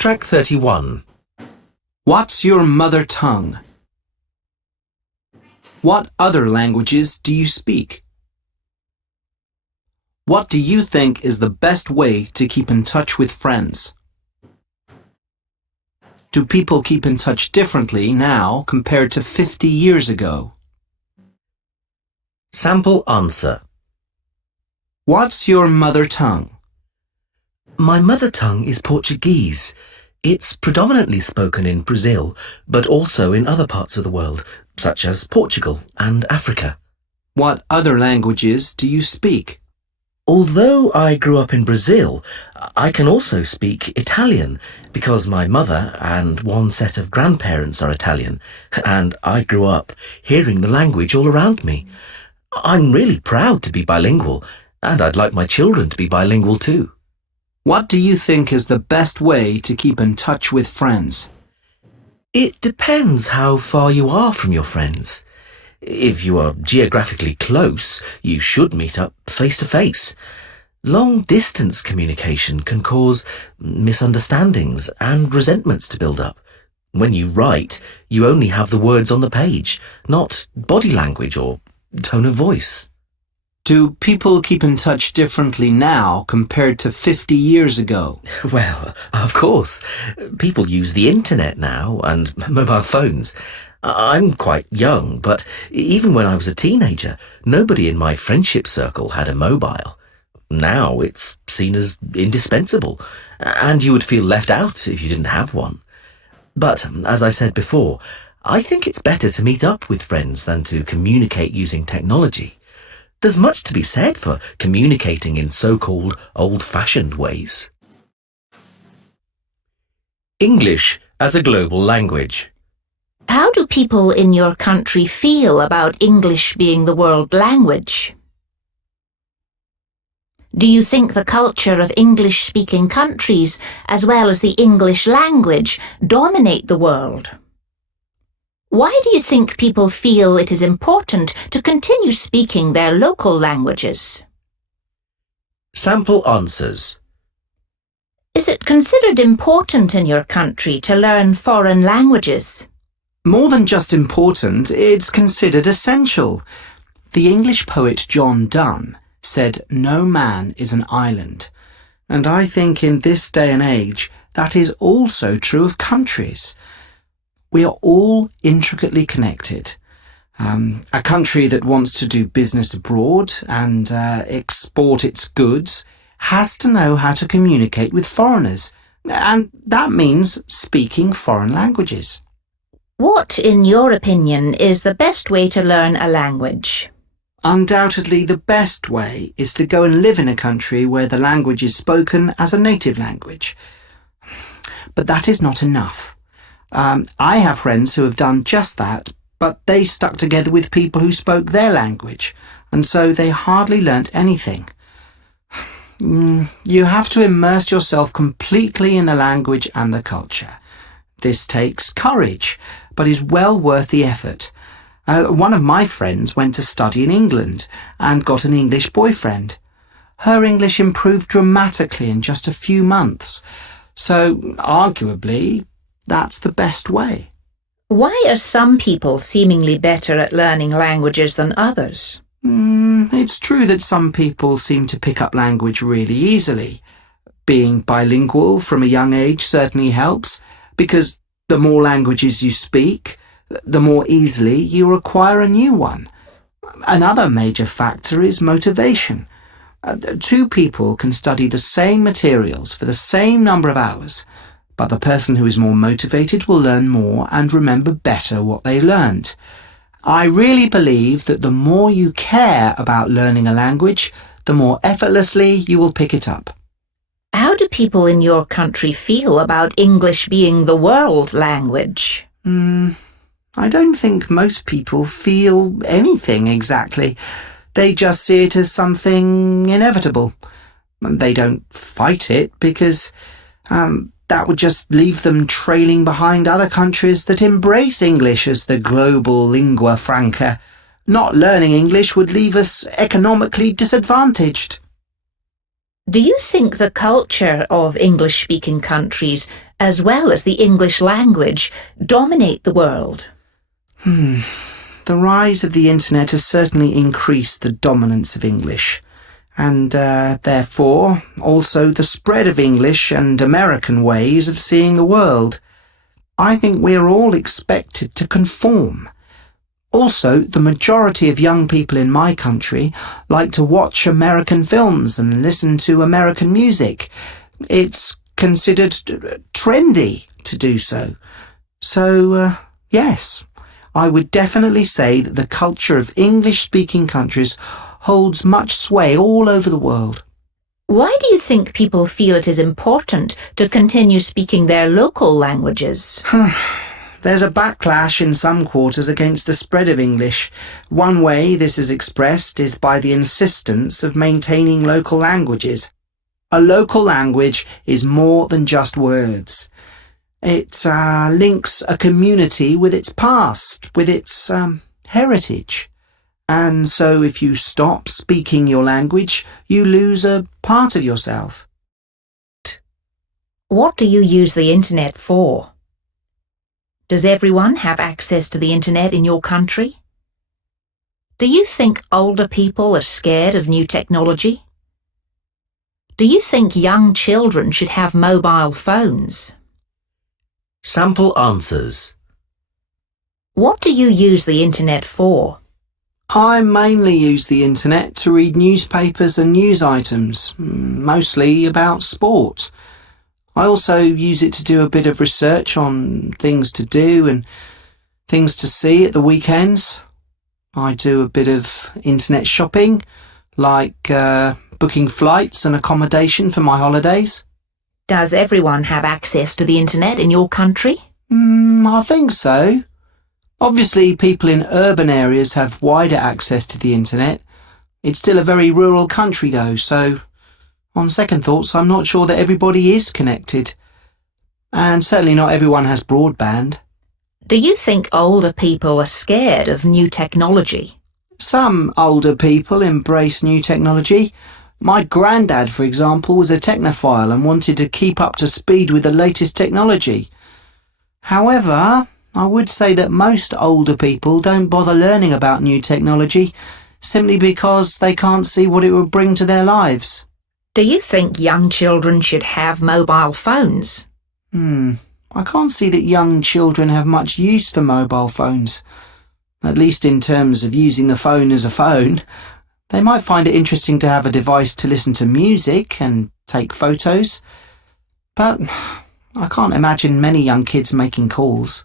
Track 31. What's your mother tongue? What other languages do you speak? What do you think is the best way to keep in touch with friends? Do people keep in touch differently now compared to 50 years ago? Sample answer. What's your mother tongue? My mother tongue is Portuguese. It's predominantly spoken in Brazil, but also in other parts of the world, such as Portugal and Africa. What other languages do you speak? Although I grew up in Brazil, I can also speak Italian because my mother and one set of grandparents are Italian, and I grew up hearing the language all around me. I'm really proud to be bilingual, and I'd like my children to be bilingual too. What do you think is the best way to keep in touch with friends? It depends how far you are from your friends. If you are geographically close, you should meet up face to face. Long-distance communication can cause misunderstandings and resentments to build up. When you write, you only have the words on the page, not body language or tone of voice. Do people keep in touch differently now compared to 50 years ago? Well, of course. People use the internet now and mobile phones. I'm quite young, but even when I was a teenager, nobody in my friendship circle had a mobile. Now it's seen as indispensable, and you would feel left out if you didn't have one. But, as I said before, I think it's better to meet up with friends than to communicate using technology. There's much to be said for communicating in so-called old-fashioned ways. English as a global language. How do people in your country feel about English being the world language? Do you think the culture of English-speaking countries, as well as the English language, dominate the world? Why do you think people feel it is important to continue speaking their local languages? Sample answers. Is it considered important in your country to learn foreign languages? More than just important, it's considered essential. The English poet John Donne said, "No man is an island." And I think in this day and age, that is also true of countries. We are all intricately connected. A country that wants to do business abroad and export its goods has to know how to communicate with foreigners, and that means speaking foreign languages. What, in your opinion, is the best way to learn a language? Undoubtedly, the best way is to go and live in a country where the language is spoken as a native language. But that is not enough. I have friends who have done just that, but they stuck together with people who spoke their language, and so they hardly learnt anything. You have to immerse yourself completely in the language and the culture. This takes courage, but is well worth the effort. One of my friends went to study in England and got an English boyfriend. Her English improved dramatically in just a few months, so arguably that's the best way. Why are some people seemingly better at learning languages than others? It's true that some people seem to pick up language really easily. Being bilingual from a young age certainly helps, because the more languages you speak, the more easily you acquire a new one. Another major factor is motivation. Two people can study the same materials for the same number of hours, but the person who is more motivated will learn more and remember better what they learned. I really believe that the more you care about learning a language, the more effortlessly you will pick it up. How do people in your country feel about English being the world language? I don't think most people feel anything exactly. They just see it as something inevitable. They don't fight it because that would just leave them trailing behind other countries that embrace English as the global lingua franca. Not learning English would leave us economically disadvantaged. Do you think the culture of English-speaking countries as well as the English language, dominate the world? The rise of the internet has certainly increased the dominance of English, and therefore also the spread of English and American ways of seeing the world. I think we're all expected to conform. Also, the majority of young people in my country like to watch American films and listen to American music. It's considered trendy to do so. So, yes, I would definitely say that the culture of English-speaking countries holds much sway all over the world. Why do you think people feel it is important to continue speaking their local languages? There's a backlash in some quarters against the spread of English. One way this is expressed is by the insistence of maintaining local languages. A local language is more than just words. It links a community with its past, with its heritage. And so if you stop speaking your language, you lose a part of yourself. What do you use the internet for? Does everyone have access to the internet in your country? Do you think older people are scared of new technology? Do you think young children should have mobile phones? Sample answers. What do you use the internet for? I mainly use the internet to read newspapers and news items, mostly about sport. I also use it to do a bit of research on things to do and things to see at the weekends. I do a bit of internet shopping, like booking flights and accommodation for my holidays. Does everyone have access to the internet in your country? I think so. Obviously, people in urban areas have wider access to the internet. It's still a very rural country though, so on second thoughts, I'm not sure that everybody is connected. And certainly not everyone has broadband. Do you think older people are scared of new technology? Some older people embrace new technology. My granddad, for example, was a technophile and wanted to keep up to speed with the latest technology. However, I would say that most older people don't bother learning about new technology simply because they can't see what it would bring to their lives. Do you think young children should have mobile phones? I can't see that young children have much use for mobile phones, at least in terms of using the phone as a phone. They might find it interesting to have a device to listen to music and take photos, but I can't imagine many young kids making calls.